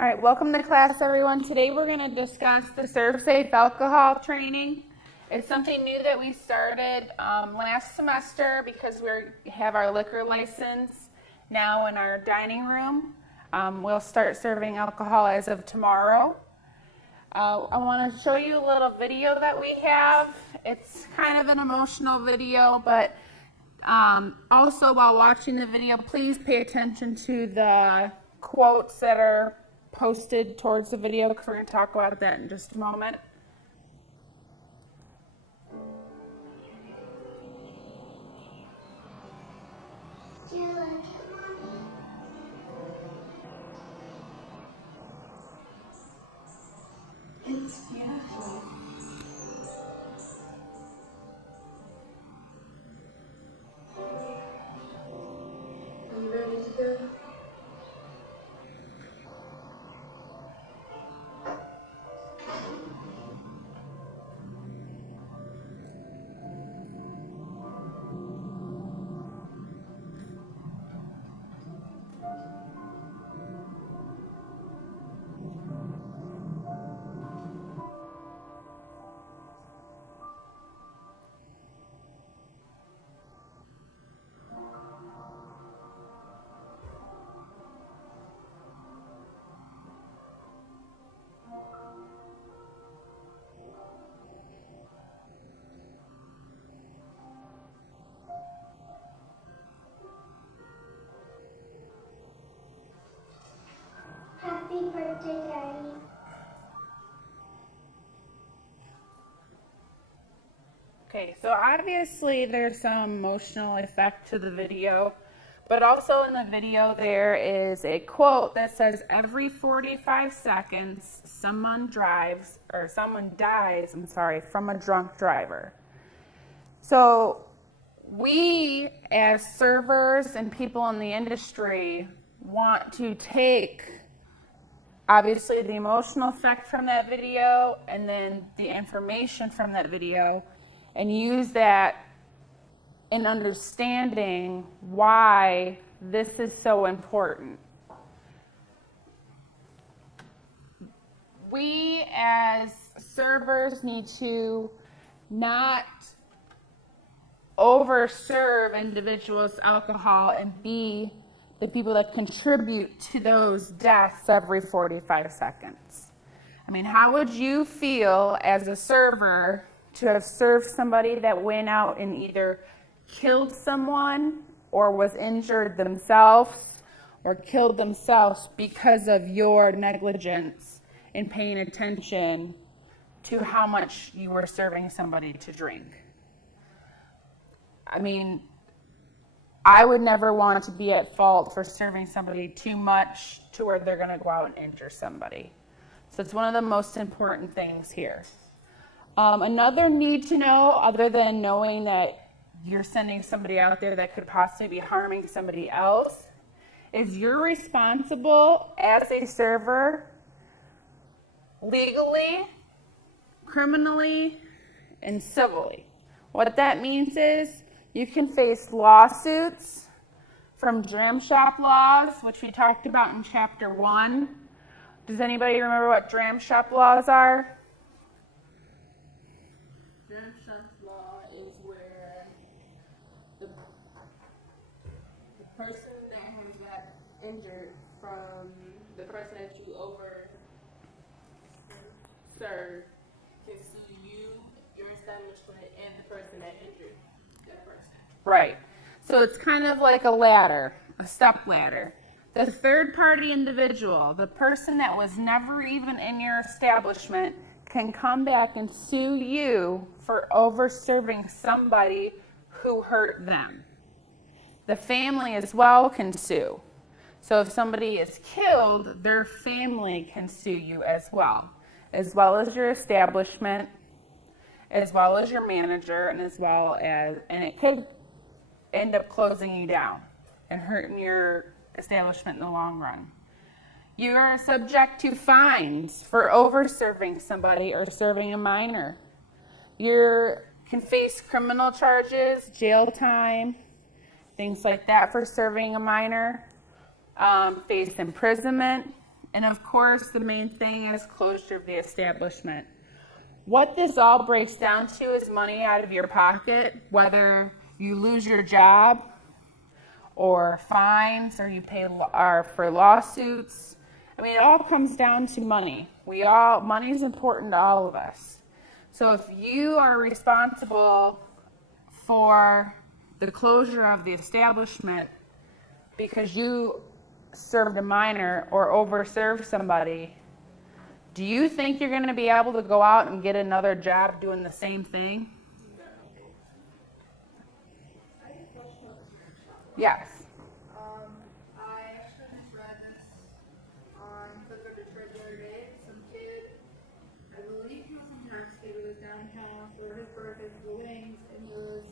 All right, welcome to class, everyone. Today we're going to discuss the Serve Safe alcohol training. It's something new that we started last semester because we have our liquor license now in our dining room. We'll start serving alcohol as of tomorrow. I want to show you a little video that we have. It's kind of an emotional video, but also while watching the video, please pay attention to the quotes that are posted towards the video because we're going to talk about that in just a moment. It's beautiful. Are you ready to go? Happy birthday, Daddy. Okay, so obviously there's some emotional effect to the video, but also in the video there is a quote that says every 45 seconds someone dies from a drunk driver. So we as servers and people in the industry want to take obviously the emotional effect from that video and then the information from that video and use that in understanding why this is so important. We as servers need to not overserve individuals alcohol and be the people that contribute to those deaths every 45 seconds. I mean, how would you feel as a server to have served somebody that went out and either killed someone or was injured themselves or killed themselves because of your negligence in paying attention to how much you were serving somebody to drink? I mean, I would never want to be at fault for serving somebody too much to where they're going to go out and injure somebody. So it's one of the most important things here. Another need to know, other than knowing that you're sending somebody out there that could possibly be harming somebody else, is you're responsible as a server legally, criminally, and civilly. What that means is you can face lawsuits from dram shop laws, which we talked about in chapter 1. Does anybody remember what dram shop laws are? Dram shop law is where the person that has got injured from the person that you serve can sue you, your establishment, and the person that injured that person. Right. So it's kind of like a ladder, a step ladder. The third party individual, the person that was never even in your establishment, can come back and sue you for over-serving somebody who hurt them. The family as well can sue. So if somebody is killed, their family can sue you as well as your establishment, as well as your manager, and and it could end up closing you down and hurting your establishment in the long run. You are subject to fines for over-serving somebody or serving a minor. You can face criminal charges, jail time, things like that for serving a minor, face imprisonment, And of course, the main thing is closure of the establishment. What this all breaks down to is money out of your pocket, whether you lose your job or fines or you pay for lawsuits. I mean, it all comes down to money. Money is important to all of us. So if you are responsible for the closure of the establishment because you served a minor or overserved somebody, do you think you're going to be able to go out and get another job doing the same thing? Yes. I actually just read this on Clicker to Church the other day. Some kid, I believe he was intoxicated, was downtown for his birthday with the wings, and he was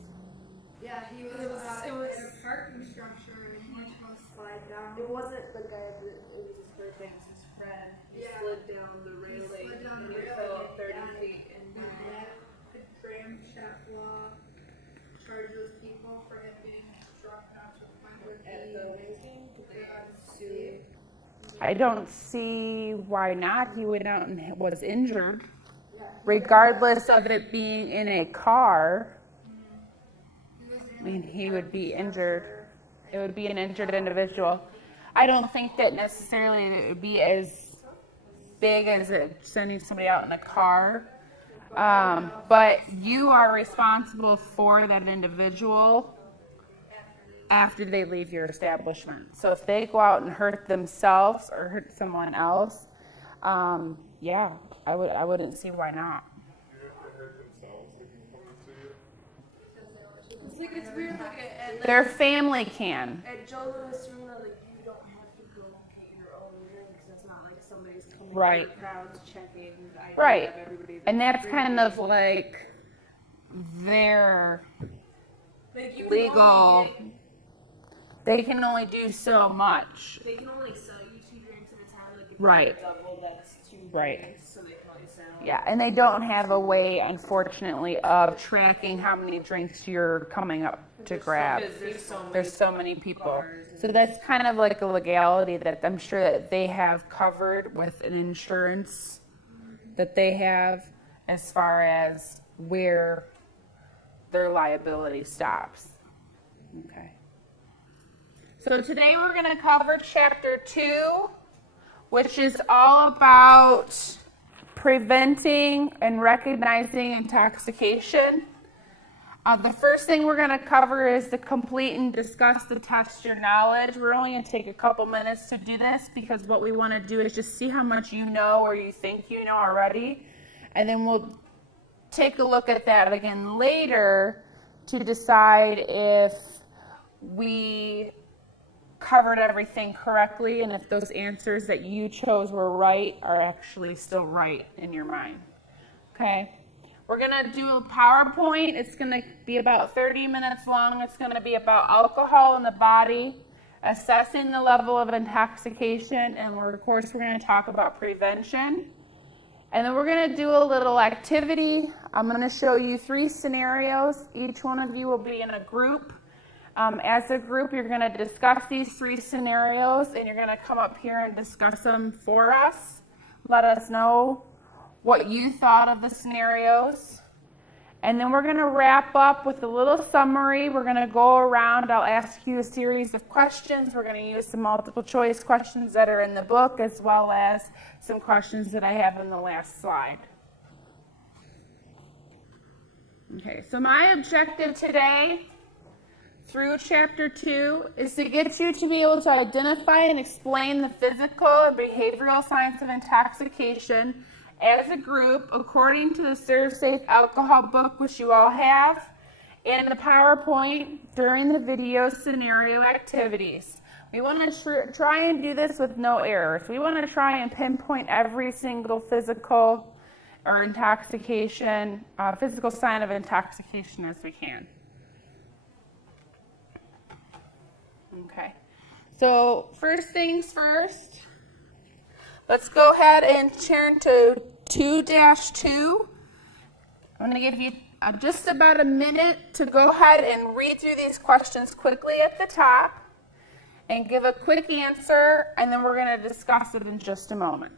a parking structure, and he was supposed to slide down. It wasn't the guy that it was his birthday, it was his friend. He slid down the railing and he fell 30 feet and died. The Dram Shop law charged those people for him being struck out to the point where At the wings game, did they sue? I don't see why not. He went out and was injured. Regardless of it being in a car, I mean, he would be injured. It would be an injured individual. I don't think that necessarily it would be as big as sending somebody out in a car. But you are responsible for that individual after they leave your establishment. So if they go out and hurt themselves or hurt someone else, yeah, I wouldn't see why not. It's weird, like Their family can. at Joe Louis Arena, like you don't have to go pay your own drinks. It's not like somebody's coming Right. in the crowds checking the ID Right. of everybody. And that's kind of like their Like you can legal, only they can only do so much. they can only sell you 2 drinks at a time. Like if Right. you double, that's 2 Right. drinks, so they can only sell. Yeah, and they don't have a way, unfortunately, of tracking how many drinks you're coming up to grab. There's so many people. So that's kind of like a legality that I'm sure that they have covered with an insurance that they have as far as where their liability stops. Okay. So today we're going to cover chapter 2, which is all about preventing and recognizing intoxication. The first thing we're going to cover is to complete and discuss the test your knowledge. We're only going to take a couple minutes to do this because what we want to do is just see how much you know or you think you know already. And then we'll take a look at that again later to decide if we covered everything correctly and if those answers that you chose were right are actually still right in your mind. Okay? We're going to do a PowerPoint. It's going to be about 30 minutes long. It's going to be about alcohol in the body, assessing the level of intoxication, and of course we're going to talk about prevention. And then we're going to do a little activity. I'm going to show you 3 scenarios. Each one of you will be in a group. As a group, you're going to discuss these 3 scenarios, and you're going to come up here and discuss them for us. Let us know what you thought of the scenarios. And then we're going to wrap up with a little summary. We're going to go around. I'll ask you a series of questions. We're going to use some multiple choice questions that are in the book as well as some questions that I have in the last slide. Okay, so my objective today through chapter 2 is to get you to be able to identify and explain the physical and behavioral signs of intoxication as a group according to the Serve Safe Alcohol book, which you all have, and the PowerPoint during the video scenario activities. We want to try and do this with no errors. We want to try and pinpoint every single physical or intoxication, physical sign of intoxication as we can. Okay, so first things first, let's go ahead and turn to 2-2. I'm going to give you just about a minute to go ahead and read through these questions quickly at the top. and give a quick answer, and then we're going to discuss it in just a moment.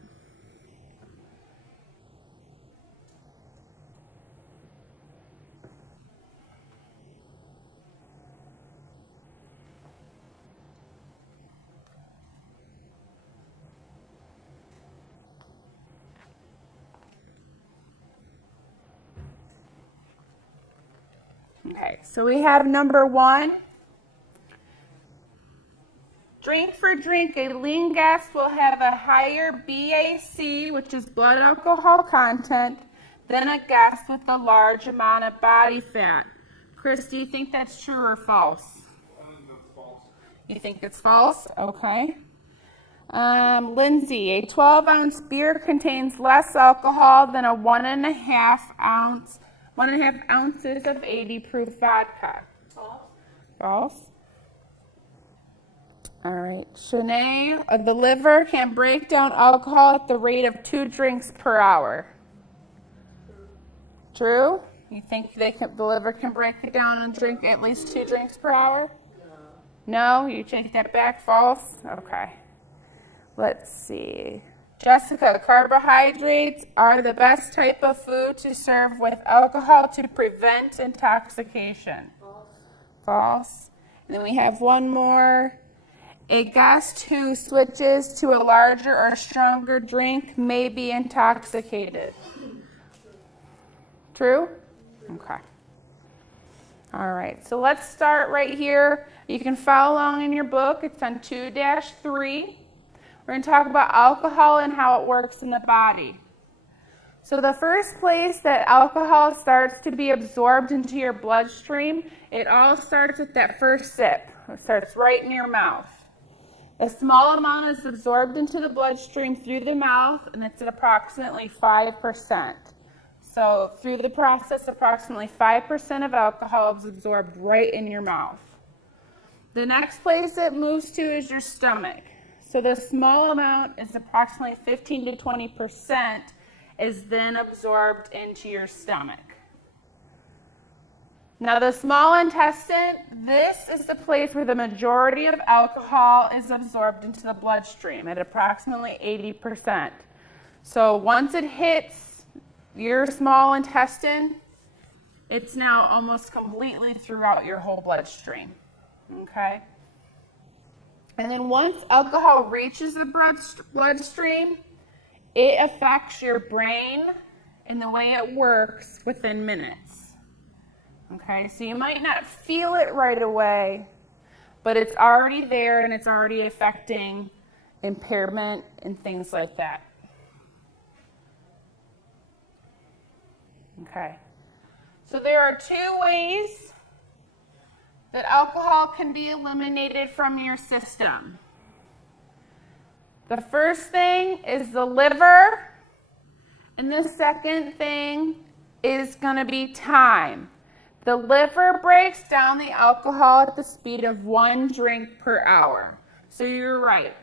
Okay, so we have number 1. Drink for drink, a lean guest will have a higher BAC, which is blood alcohol content, than a guest with a large amount of body fat. Chris, do you think that's true or false? I think that's false. You think it's false? Okay. Lindsay, a 12-ounce beer contains less alcohol than a 1.5 ounces of 80 proof vodka. False. False. All right. Shanae, the liver can break down alcohol at the rate of 2 drinks per hour. True? You think the liver can break it down and drink at least 2 drinks per hour? No? You take that back? False? Okay. Let's see. Jessica, carbohydrates are the best type of food to serve with alcohol to prevent intoxication. False. False. And then we have one more. A guest who switches to a larger or stronger drink may be intoxicated. True? Okay. All right, so let's start right here. You can follow along in your book. It's on 2-3. We're going to talk about alcohol and how it works in the body. So the first place that alcohol starts to be absorbed into your bloodstream, it all starts with that first sip. It starts right in your mouth. A small amount is absorbed into the bloodstream through the mouth, and it's at approximately 5%. So through the process, approximately 5% of alcohol is absorbed right in your mouth. The next place it moves to is your stomach. So the small amount is approximately 15 to 20% is then absorbed into your stomach. Now the small intestine, this is the place where the majority of alcohol is absorbed into the bloodstream at approximately 80%. So once it hits your small intestine, it's now almost completely throughout your whole bloodstream. Okay? And then once alcohol reaches the bloodstream, it affects your brain and the way it works within minutes. Okay, so you might not feel it right away, but it's already there and it's already affecting impairment and things like that. Okay, so there are 2 ways that alcohol can be eliminated from your system. The first thing is the liver, and the second thing is going to be time. The liver breaks down the alcohol at the speed of 1 drink per hour. So you're right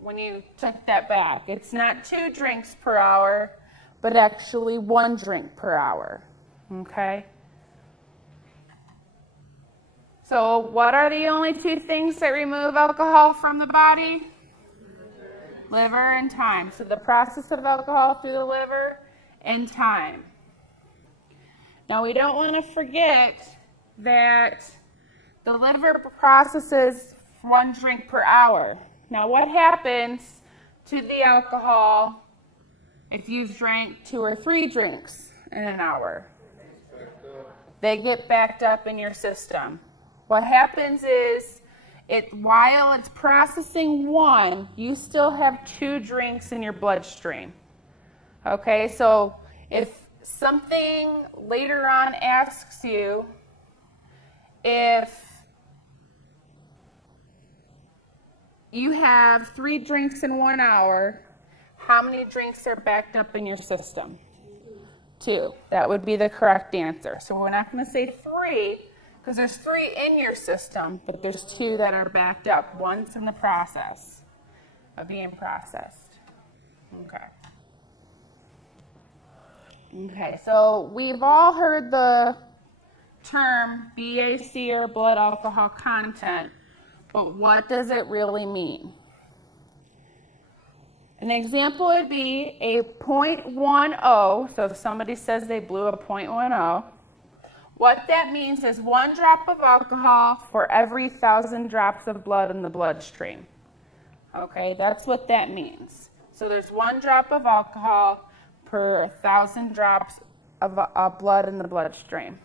when you took that back. It's not 2 drinks per hour, but actually 1 drink per hour. Okay? So what are the only 2 things that remove alcohol from the body? Liver and time. So the process of alcohol through the liver and time. Now we don't want to forget that the liver processes 1 drink per hour. Now what happens to the alcohol if you've drank 2 or 3 drinks in an hour? They get backed up in your system. What happens is, while it's processing 1, you still have 2 drinks in your bloodstream. Okay, so if something later on asks you if you have 3 drinks in 1 hour, how many drinks are backed up in your system? 2. That would be the correct answer. So we're not going to say 3 because there's 3 in your system, but there's 2 that are backed up. One's in the process of being processed. Okay. Okay, so we've all heard the term BAC or blood alcohol content, but what does it really mean? An example would be a 0.10. So if somebody says they blew a 0.10, what that means is 1 drop of alcohol for every 1,000 drops of blood in the bloodstream. Okay, that's what that means. So there's 1 drop of alcohol per 1,000 drops of blood in the bloodstream.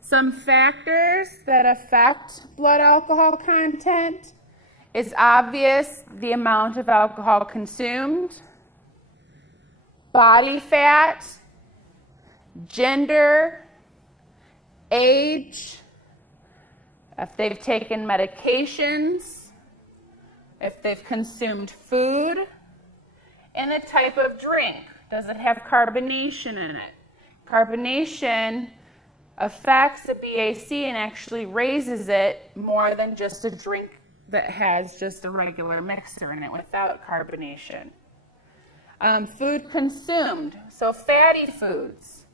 Some factors that affect blood alcohol content is obvious: the amount of alcohol consumed, body fat, gender, age, if they've taken medications, if they've consumed food, and the type of drink. Does it have carbonation in it? Carbonation affects the BAC and actually raises it more than just a drink that has just a regular mixer in it without carbonation. Food consumed, so fatty foods.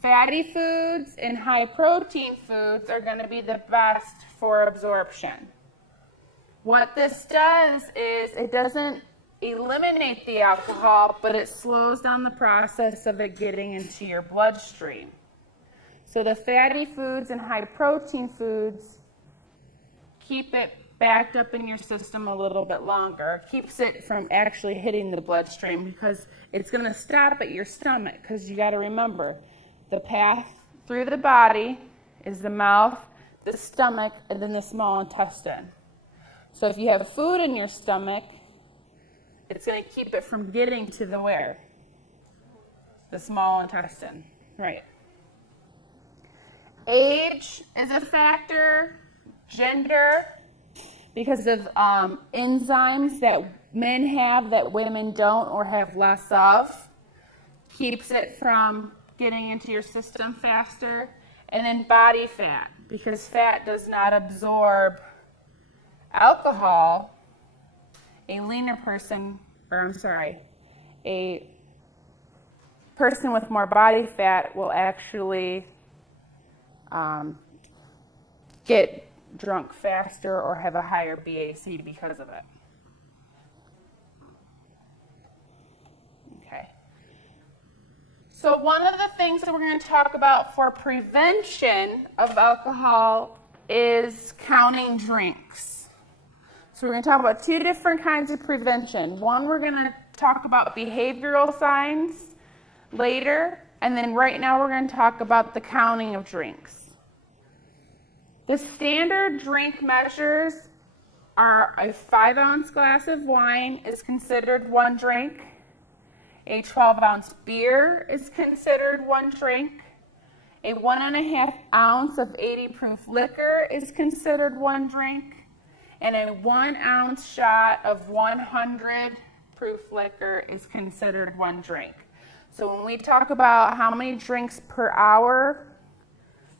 Fatty foods and high protein foods are going to be the best for absorption. What this does is it doesn't eliminate the alcohol, but it slows down the process of it getting into your bloodstream. So the fatty foods and high protein foods keep it backed up in your system a little bit longer. It keeps it from actually hitting the bloodstream because it's going to stop at your stomach, because you got to remember, the path through the body is the mouth, the stomach, and then the small intestine. So if you have food in your stomach, it's going to keep it from getting to the where? The small intestine. Right. Age is a factor. Gender, because of enzymes that men have that women don't or have less of, keeps it from getting into your system faster. And then body fat, because fat does not absorb alcohol. A person with more body fat will actually get drunk faster or have a higher BAC because of it. Okay. So one of the things that we're going to talk about for prevention of alcohol is counting drinks. So we're going to talk about 2 different kinds of prevention. One, we're going to talk about behavioral signs later, and then right now we're going to talk about the counting of drinks. The standard drink measures are a 5-ounce glass of wine is considered 1 drink. A 12-ounce beer is considered 1 drink. A 1.5 ounce of 80 proof liquor is considered 1 drink. And a 1 ounce shot of 100 proof liquor is considered 1 drink. So when we talk about how many drinks per hour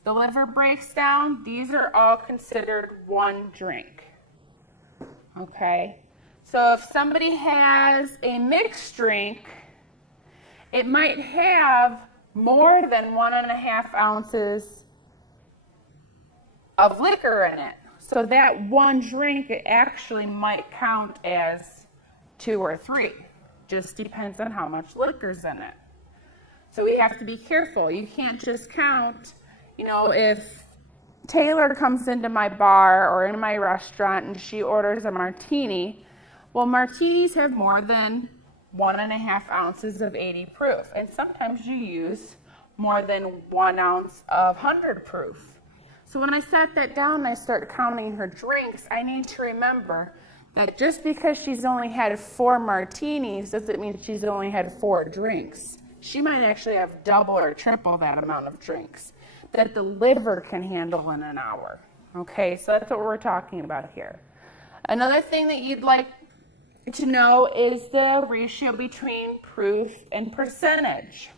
the liver breaks down, these are all considered 1 drink. Okay? So if somebody has a mixed drink, it might have more than 1.5 ounces of liquor in it. So that 1 drink, it actually might count as 2 or 3. Just depends on how much liquor's in it. So we have to be careful. You can't just count, if Taylor comes into my bar or in my restaurant and she orders a martini, well, martinis have more than 1.5 ounces of 80 proof. And sometimes you use more than 1 ounce of 100 proof. So when I set that down and I start counting her drinks, I need to remember that just because she's only had 4 martinis doesn't mean she's only had 4 drinks. She might actually have double or triple that amount of drinks that the liver can handle in an hour. Okay, so that's what we're talking about here. Another thing that you'd like to know is the ratio between proof and percentage.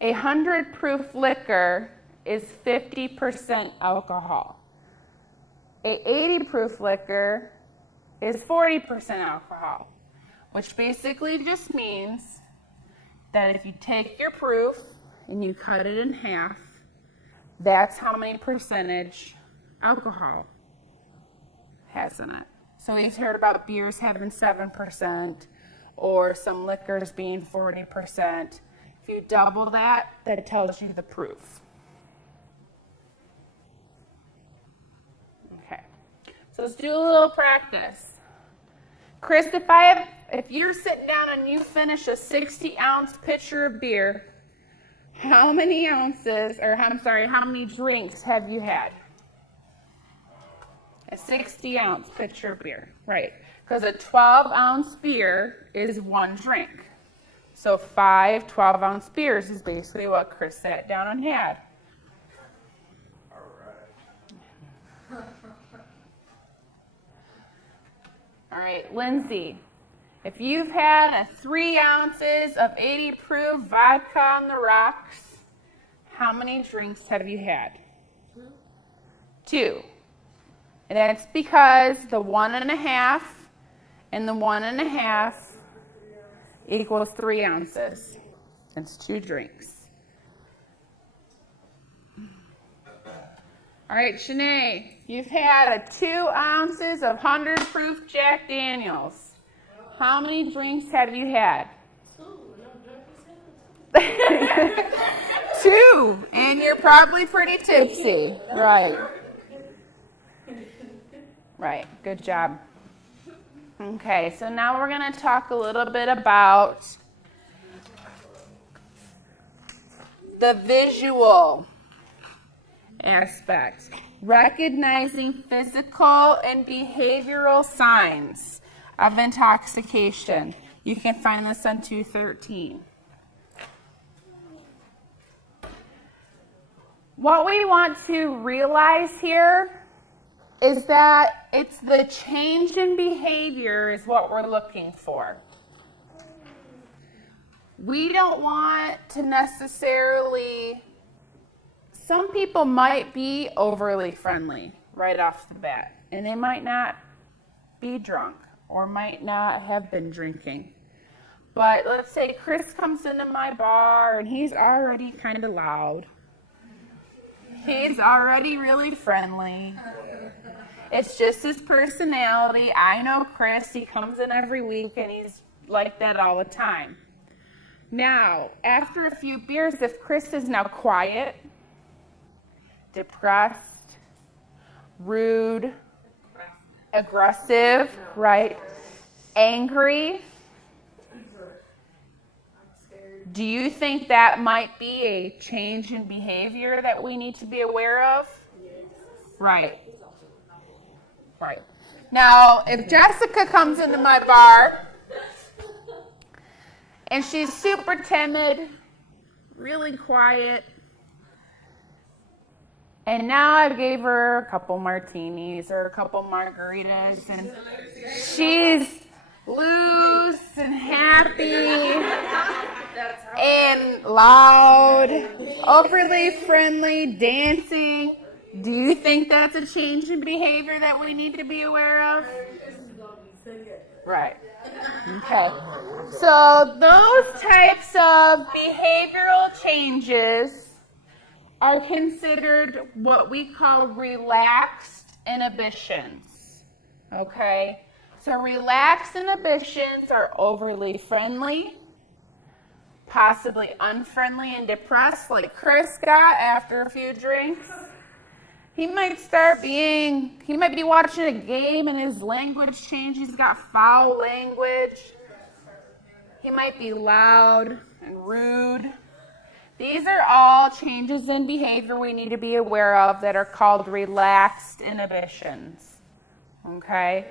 100 proof liquor is 50% alcohol. A 80 proof liquor is 40% alcohol, which basically just means that if you take your proof and you cut it in half, that's how many percentage alcohol has in it. So we've heard about beers having 7% or some liquors being 40%. If you double that, that tells you the proof. Okay, so let's do a little practice. Chris, if you're sitting down and you finish a 60-ounce pitcher of beer, how many drinks have you had? A 60-ounce pitcher of beer, right? Because a 12-ounce beer is one drink. So 5 12-ounce beers is basically what Chris sat down and had. All right, Lindsay, if you've had 3 ounces of 80 proof vodka on the rocks, how many drinks have you had? 2. And that's because the 1.5 and the 1.5 equals 3 ounces. That's 2 drinks. All right, Shanae, you've had 2 ounces of 100 proof Jack Daniels. How many drinks have you had? 2, and you're probably pretty tipsy. Right. Right, good job. Okay, so now we're going to talk a little bit about the visual aspect. Recognizing physical and behavioral signs of intoxication. You can find this on 213. What we want to realize here is that it's the change in behavior is what we're looking for. We don't want to necessarily, some people might be overly friendly right off the bat, and they might not be drunk or might not have been drinking. But let's say Chris comes into my bar and he's already kind of loud. He's already really friendly. It's just his personality. I know Chris. He comes in every week and he's like that all the time. Now, after a few beers, if Chris is now quiet, depressed, rude, aggressive, right, angry, do you think that might be a change in behavior that we need to be aware of? Right. Right. Now, if Jessica comes into my bar and she's super timid, really quiet, and now I gave her a couple martinis or a couple margaritas, and she's loose and happy and loud, overly friendly, dancing. Do you think that's a change in behavior that we need to be aware of? Right. Okay. So those types of behavioral changes are considered what we call relaxed inhibitions. Okay? So relaxed inhibitions are overly friendly, possibly unfriendly and depressed, like Chris got after a few drinks. He might be watching a game and his language changes. He's got foul language. He might be loud and rude. These are all changes in behavior we need to be aware of that are called relaxed inhibitions. Okay?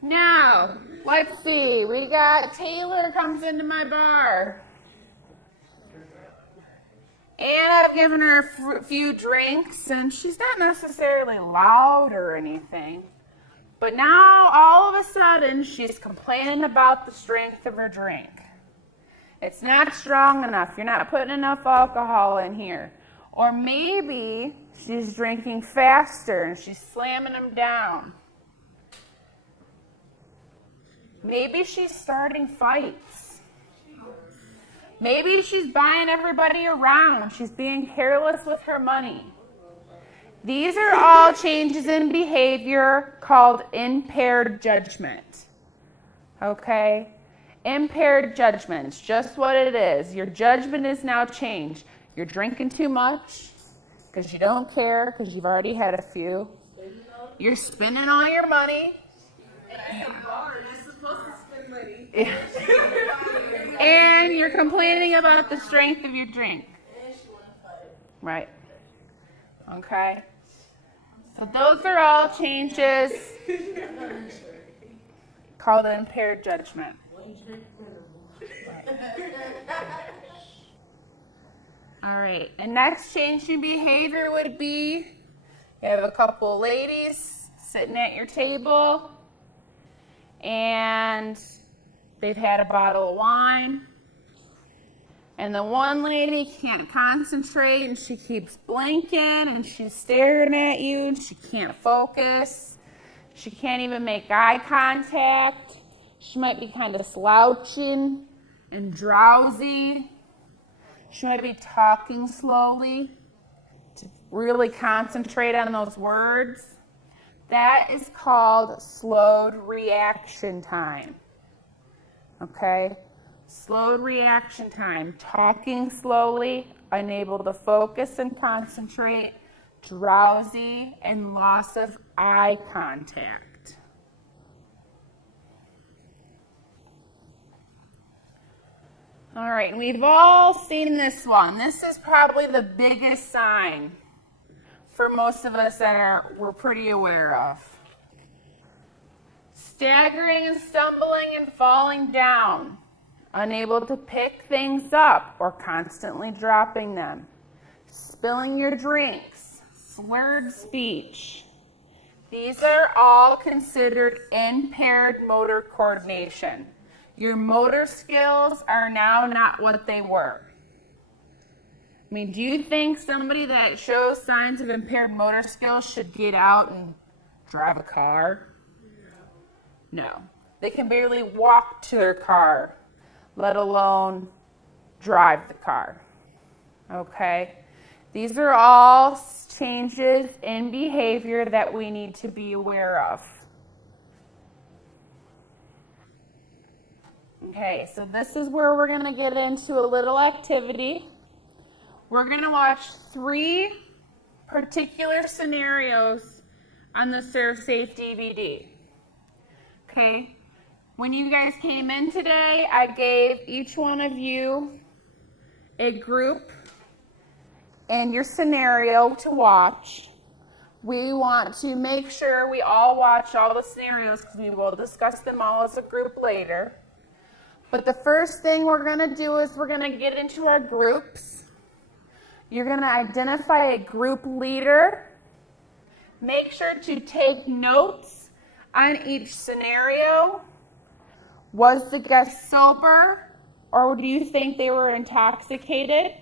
Now, let's see. We got Taylor comes into my bar. And I've given her a few drinks, and she's not necessarily loud or anything. But now, all of a sudden, she's complaining about the strength of her drink. It's not strong enough. You're not putting enough alcohol in here. Or maybe she's drinking faster, and she's slamming them down. Maybe she's starting fights. Maybe she's buying everybody around. She's being careless with her money. These are all changes in behavior called impaired judgment. Okay? Impaired judgment. It's just what it is. Your judgment is now changed. You're drinking too much because you don't care because you've already had a few. You're spending all your money. And you're complaining about the strength of your drink. Right. Okay. So those are all changes called impaired judgment. All right. The next change in behavior would be you have a couple ladies sitting at your table and they've had a bottle of wine. And the one lady can't concentrate and she keeps blinking and she's staring at you and she can't focus. She can't even make eye contact. She might be kind of slouching and drowsy. She might be talking slowly to really concentrate on those words. That is called slowed reaction time. Okay? Slowed reaction time, talking slowly, unable to focus and concentrate, drowsy, and loss of eye contact. All right, and we've all seen this one. This is probably the biggest sign for most of us that we're pretty aware of. Staggering and stumbling and falling down. Unable to pick things up or constantly dropping them. Spilling your drinks. Slurred speech. These are all considered impaired motor coordination. Your motor skills are now not what they were. I mean, do you think somebody that shows signs of impaired motor skills should get out and drive a car? No. They can barely walk to their car, let alone drive the car. Okay? These are all changes in behavior that we need to be aware of. Okay, so this is where we're going to get into a little activity. We're going to watch 3 particular scenarios on the Serve Safe DVD. Okay? When you guys came in today, I gave each one of you a group and your scenario to watch. We want to make sure we all watch all the scenarios because we will discuss them all as a group later. But the first thing we're going to do is we're going to get into our groups. You're going to identify a group leader. Make sure to take notes on each scenario. Was the guest sober, or do you think they were intoxicated?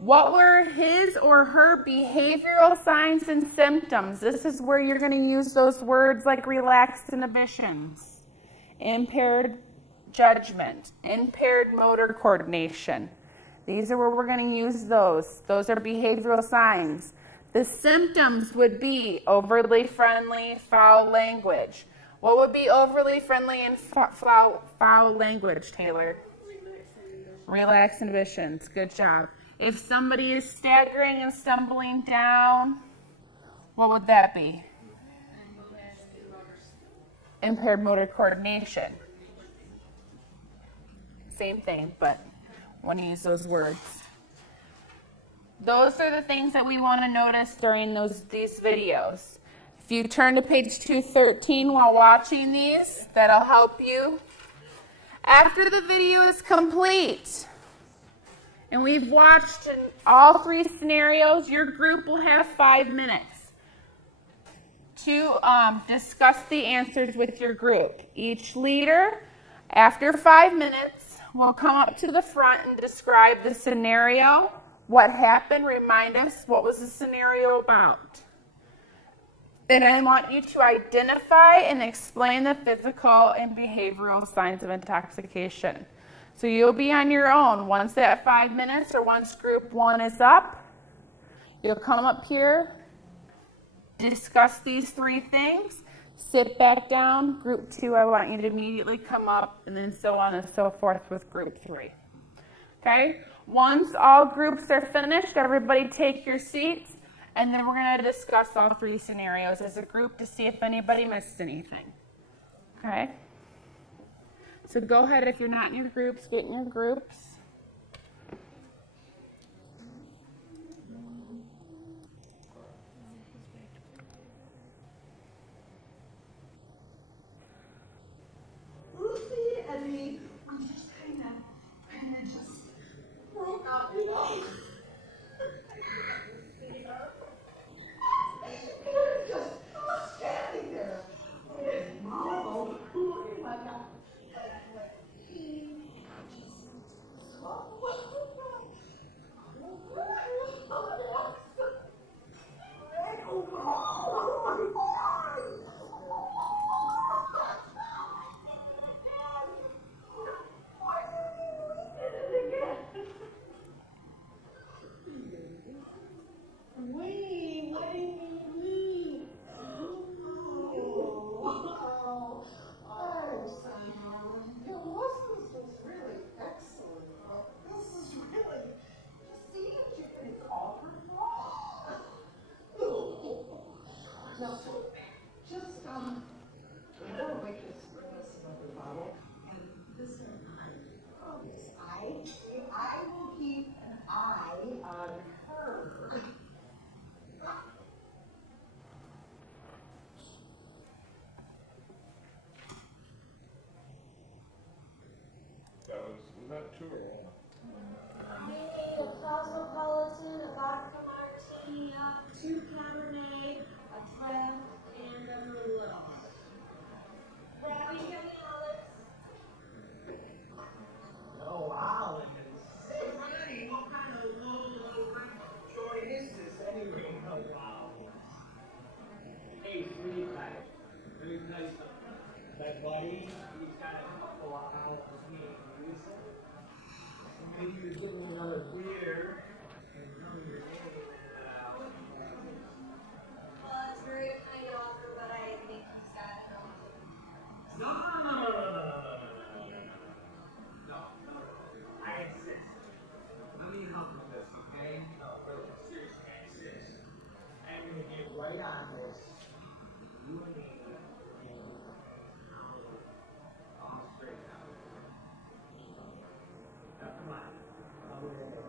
What were his or her behavioral signs and symptoms? This is where you're going to use those words like relaxed inhibitions, impaired judgment, impaired motor coordination. These are where we're going to use those. Those are behavioral signs. The symptoms would be overly friendly, foul language. What would be overly friendly and foul language, Taylor? Relaxed inhibitions. Good job. If somebody is staggering and stumbling down, what would that be? Impaired motor coordination. Same thing, but I want to use those words. Those are the things that we want to notice during these videos. If you turn to page 213 while watching these, that'll help you. After the video is complete, and we've watched all 3 scenarios, your group will have 5 minutes to discuss the answers with your group. Each leader, after 5 minutes, will come up to the front and describe the scenario, what happened, remind us what was the scenario about. Then I want you to identify and explain the physical and behavioral signs of intoxication. So you'll be on your own. Once that 5 minutes or once group 1 is up, you'll come up here discuss these 3 things, sit back down. Group 2, I want you to immediately come up, and then so on and so forth with group 3. Okay? Once all groups are finished, everybody take your seats, and then we're going to discuss all 3 scenarios as a group to see if anybody missed anything. Okay? So go ahead, if you're not in your groups, get in your groups. Lucy and me, we just kind of just broke up, you know? We were just standing there. Oh, my God. What do you mean? Oh, Simon, your lessons was really excellent. This is really, see, it's all for fun. Now, so, just, I don't know, make this another bottle, and this one, I promise, I will keep an eye on her. Was that 2 or 1? I made a cosmopolitan, a vodka martini, 2 Cabernet, a Trem, and a Merlot. Robbie, you have any olives? Oh, wow. Say, honey, what kind of low joy is this anyway? Oh, wow. Hey, sweetie pie. Let me tell you something. That buddy, he's got a couple of olives me and Lisa. Maybe you give him another beer and tell me your name Well, it's very kind to offer, but I think he's got it wrong. No. I insist. Let me help with this, okay? No, really, seriously, I insist. I'm gonna get right on this. You and me, all straight out. Now, come on. I'll wait a minute.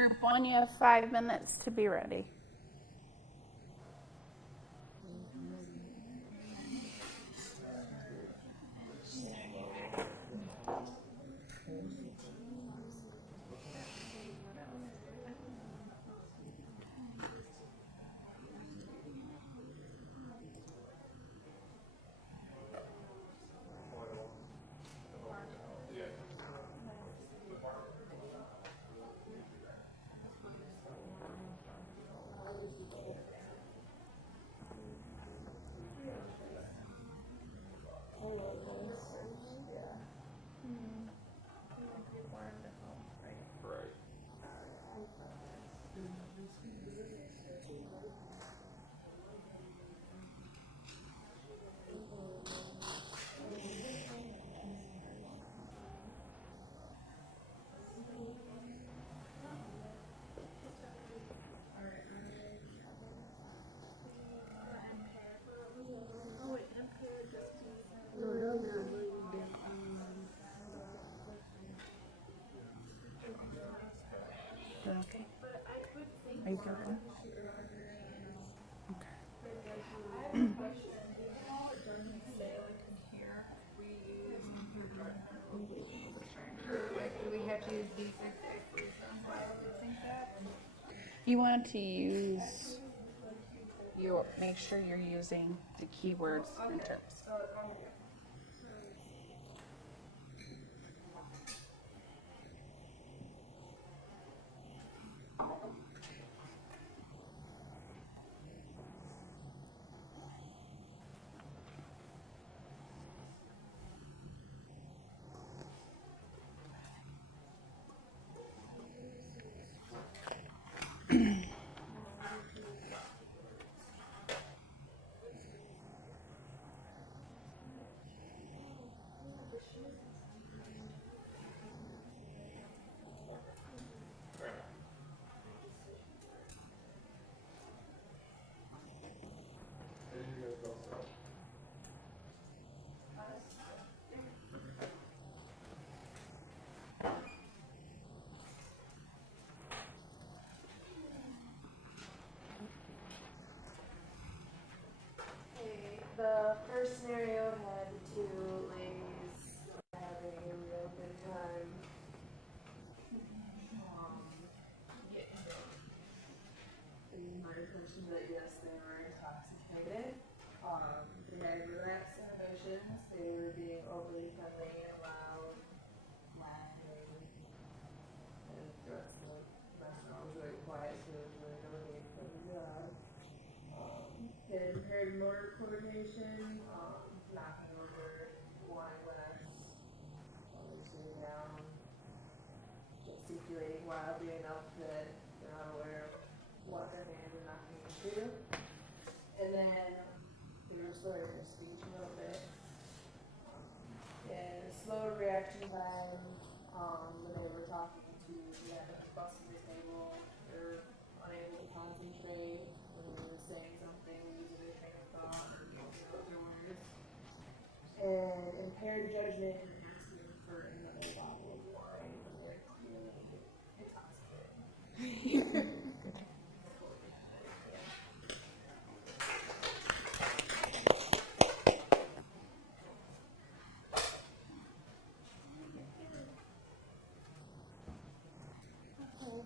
Group 1, you have 5 minutes to be ready. Okay. Are you good? Like, do we have to use these exactly? Why would you think that? You want to use make sure you're using the keywords and terms. The first scenario had two ladies having a real good time. In my impression that yes, they were intoxicated. They had relaxed emotions. They were being overly friendly and loud, laughing, and the rest of the restaurant was really quiet, so there was really no need for the job. Had impaired motor coordination, knocking over wine glass, sitting down, gesticulating wildly enough that they're not aware of what their hands are knocking into. And then they were slurring their speech a little bit. And slow reaction time, when they were talking to the other busker's table, they were unable to concentrate when they were saying something, losing their train of thought, or losing their words. And impaired judgment and asking for another bottle of wine when they're clearly intoxicated.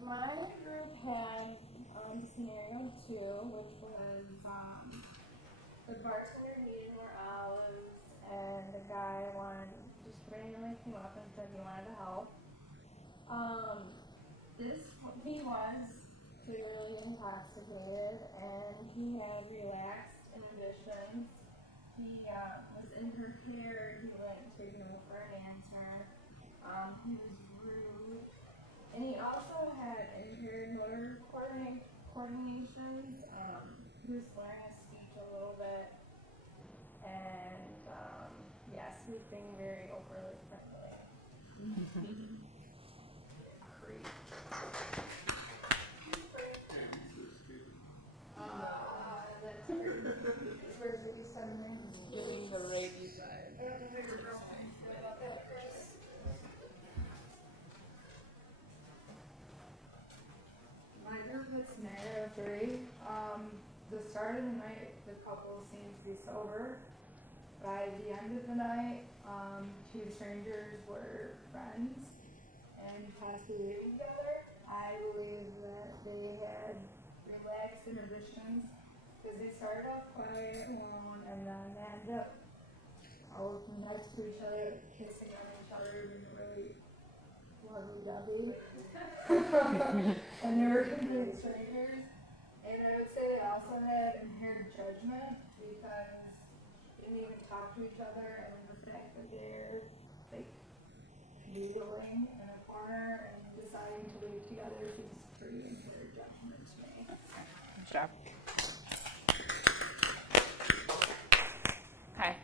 My group had scenario 2, which was the bartender needed more olives, and the guy just randomly came up and said he wanted to help. He was clearly intoxicated, and he had relaxed inhibitions. He was impaired. He went to for an answer. He was rude. And he also had impaired motor coordinations. He was slurring his speech a little bit. And yes, he was being very overly friendly. Great. Getting the rapey side. start of the night, the couple seemed to be sober. By the end of the night, two strangers were friends and possibly living together. I believe that they had relaxed inhibitions because they started off quiet alone and then they ended up all next to each other, kissing on each other, being really lovey-dovey. And they were complete strangers. And I would say they also had impaired judgment because they didn't even talk to each other, and the fact that they're like giggling in a corner and deciding to leave together seems pretty impaired judgment to me. Good job. Okay.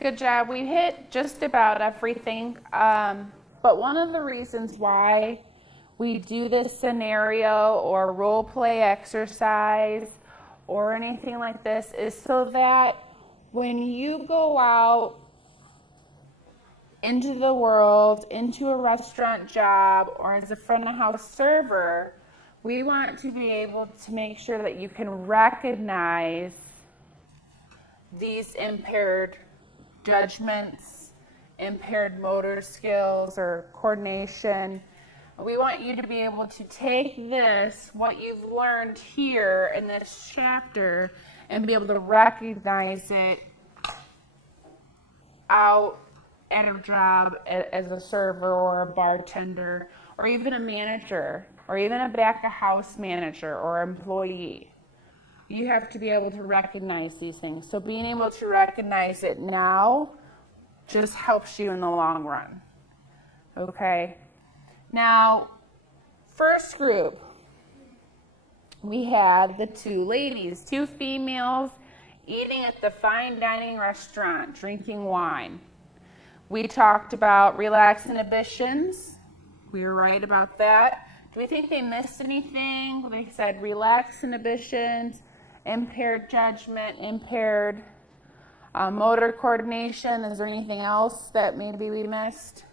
Good job. We hit just about everything. But one of the reasons why we do this scenario or role play exercise or anything like this is so that when you go out into the world, into a restaurant job, or as a front of house server, we want to be able to make sure that you can recognize these impaired judgments, impaired motor skills, or coordination. We want you to be able to take this, what you've learned here in this chapter, and be able to recognize it out at a job as a server or a bartender or even a manager or even a back of house manager or employee. You have to be able to recognize these things. So being able to recognize it now just helps you in the long run. Okay? Now, first group, we had the two ladies, two females eating at the fine dining restaurant, drinking wine. We talked about relaxed inhibitions. We were right about that. Do we think they missed anything? They said relaxed inhibitions, impaired judgment, impaired motor coordination. Is there anything else that maybe we missed?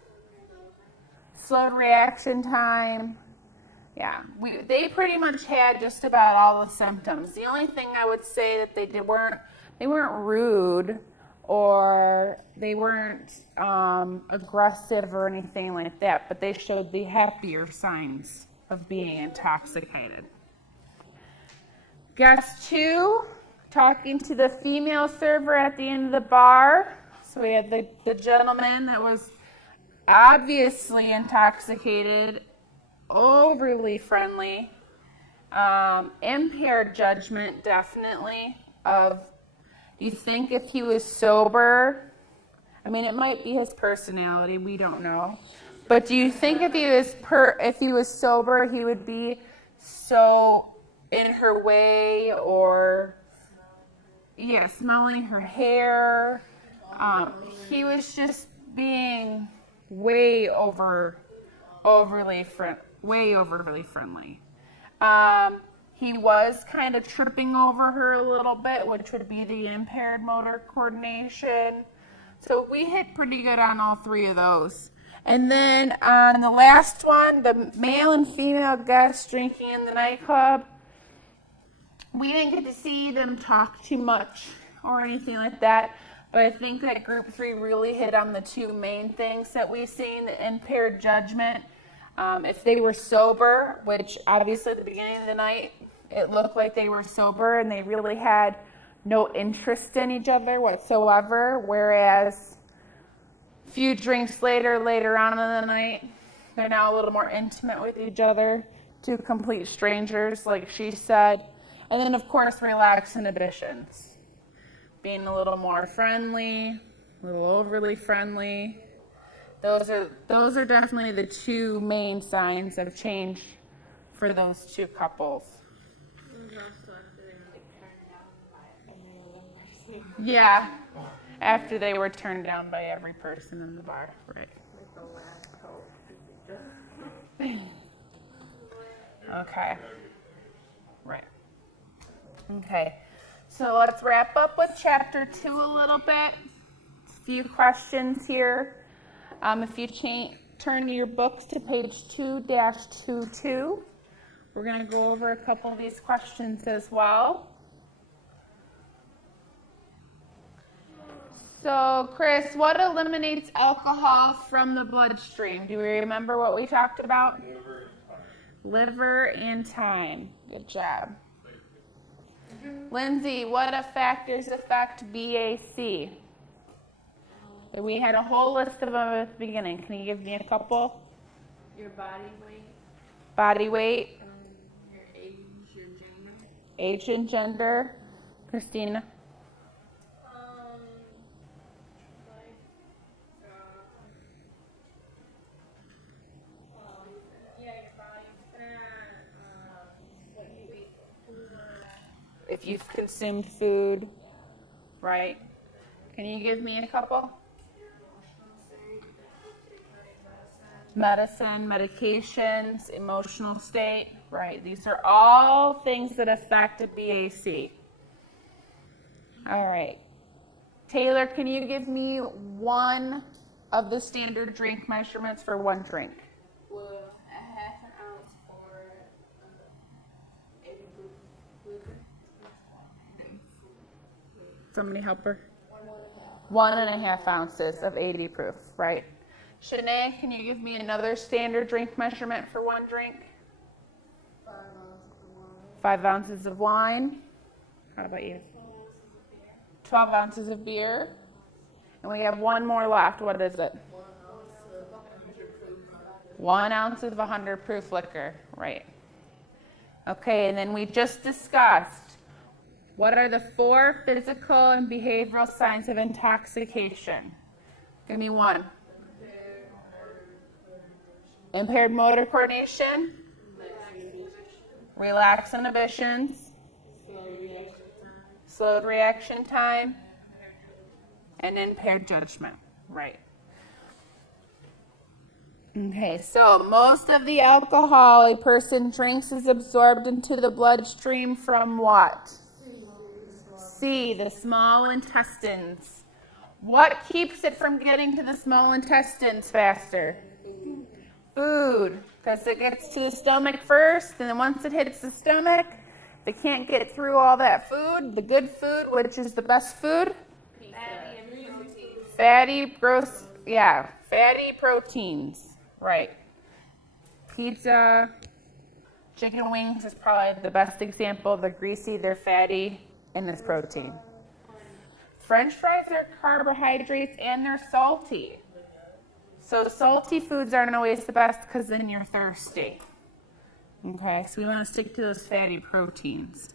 Slowed reaction time. Yeah, they pretty much had just about all the symptoms. The only thing I would say that they weren't rude or they weren't aggressive or anything like that, but they showed the happier signs of being intoxicated. Guest 2, talking to the female server at the end of the bar. So we had the gentleman that was obviously intoxicated, overly friendly, impaired judgment definitely of, do you think if he was sober, I mean it might be his personality, we don't know, but do you think if he was sober he would be so in her way or smelling her hair? He was just being way overly friendly. He was kind of tripping over her a little bit, which would be the impaired motor coordination. So we hit pretty good on all three of those. And then on the last one, the male and female guests drinking in the nightclub, we didn't get to see them talk too much or anything like that. But I think that group 3 really hit on the two main things that we've seen, the impaired judgment. If they were sober, which obviously at the beginning of the night, it looked like they were sober and they really had no interest in each other whatsoever, whereas a few drinks later on in the night, they're now a little more intimate with each other, two complete strangers, like she said. And then, of course, relaxed inhibitions. Being a little more friendly, a little overly friendly. Those are definitely the two main signs of change for those two couples. Yeah, after they were turned down by every person in the bar, right? Okay. Right. Okay. So let's wrap up with chapter 2 a little bit. A few questions here. If you turn your books to page 2-22, we're going to go over a couple of these questions as well. So, Chris, what eliminates alcohol from the bloodstream? Do we remember what we talked about? Liver and thyme. Good job. Lindsay, what factors affect BAC? We had a whole list of them at the beginning. Can you give me a couple? Your body weight, Body weight, your age, your gender. age and gender. Christina? If you've consumed food, right? Can you give me a couple? Medicine, medications, emotional state, right? These are all things that affect a BAC. All right. Taylor, can you give me one of the standard drink measurements for one drink? Well, a half an ounce for 80 liquor. Somebody help her. 1.5 ounces of 80 proof, right? Shanae, can you give me another standard drink measurement for one drink? 5 ounces of wine. How about you? 12 ounces of beer. And we have one more left. What is it? 1 ounce of 100 proof liquor, right? Okay, and then we just discussed what are the 4 physical and behavioral signs of intoxication? Give me one. Impaired motor coordination, relaxed inhibitions, slowed reaction time, and impaired judgment, right? Okay, so most of the alcohol a person drinks is absorbed into the bloodstream from what? C, the small intestines. What keeps it from getting to the small intestines faster? Food, because it gets to the stomach first, and then once it hits the stomach, they can't get through all that food, the good food, which is the best food. Fatty proteins, right. Pizza, chicken wings is probably the best example. They're greasy, they're fatty, and it's protein. French fries are carbohydrates and they're salty. So salty foods aren't always the best because then you're thirsty. Okay, so we want to stick to those fatty proteins.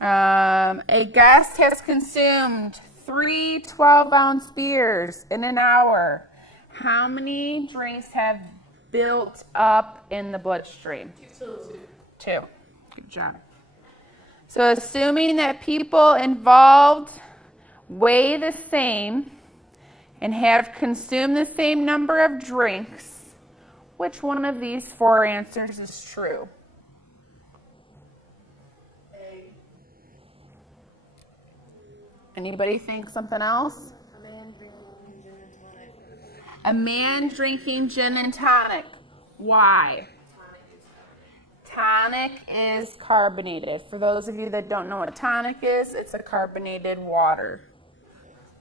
A guest has consumed 3 12-ounce beers in an hour. How many drinks have built up in the bloodstream? 2. Good job. So assuming that people involved weigh the same and have consumed the same number of drinks, which one of these 4 answers is true? Anybody think something else? A man drinking gin and tonic. Why? Tonic is carbonated. For those of you that don't know what tonic is, it's a carbonated water.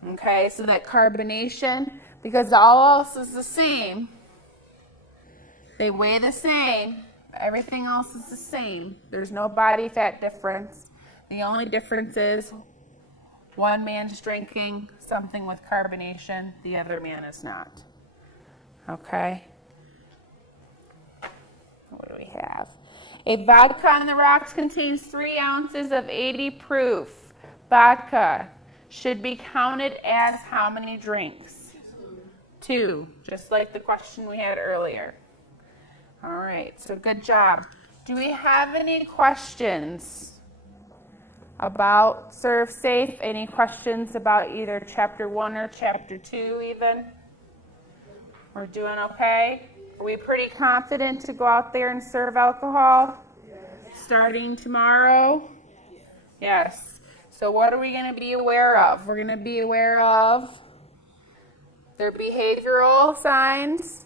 Okay, so that carbonation, because all else is the same, they weigh the same, everything else is the same. There's no body fat difference. The only difference is one man's drinking something with carbonation, the other man is not. Okay? What do we have? A vodka on the rocks contains 3 ounces of 80 proof. Vodka should be counted as how many drinks? 2, just like the question we had earlier. All right, so good job. Do we have any questions about Serve Safe? Any questions about either Chapter 1 or Chapter 2 even? We're doing okay? Are we pretty confident to go out there and serve alcohol? Yes. Starting tomorrow? Yes. So what are we going to be aware of? We're going to be aware of their behavioral signs,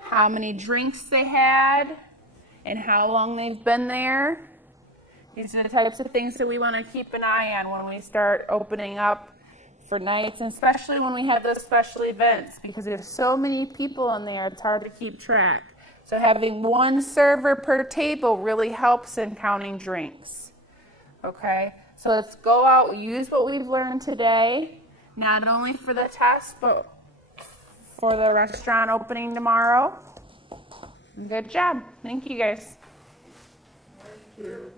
how many drinks they had, and how long they've been there. These are the types of things that we want to keep an eye on when we start opening up for nights, and especially when we have those special events, because there's so many people in there, it's hard to keep track. So having one server per table really helps in counting drinks. Okay, so let's go out, use what we've learned today, not only for the test, but for the restaurant opening tomorrow. Good job. Thank you guys. Thank you.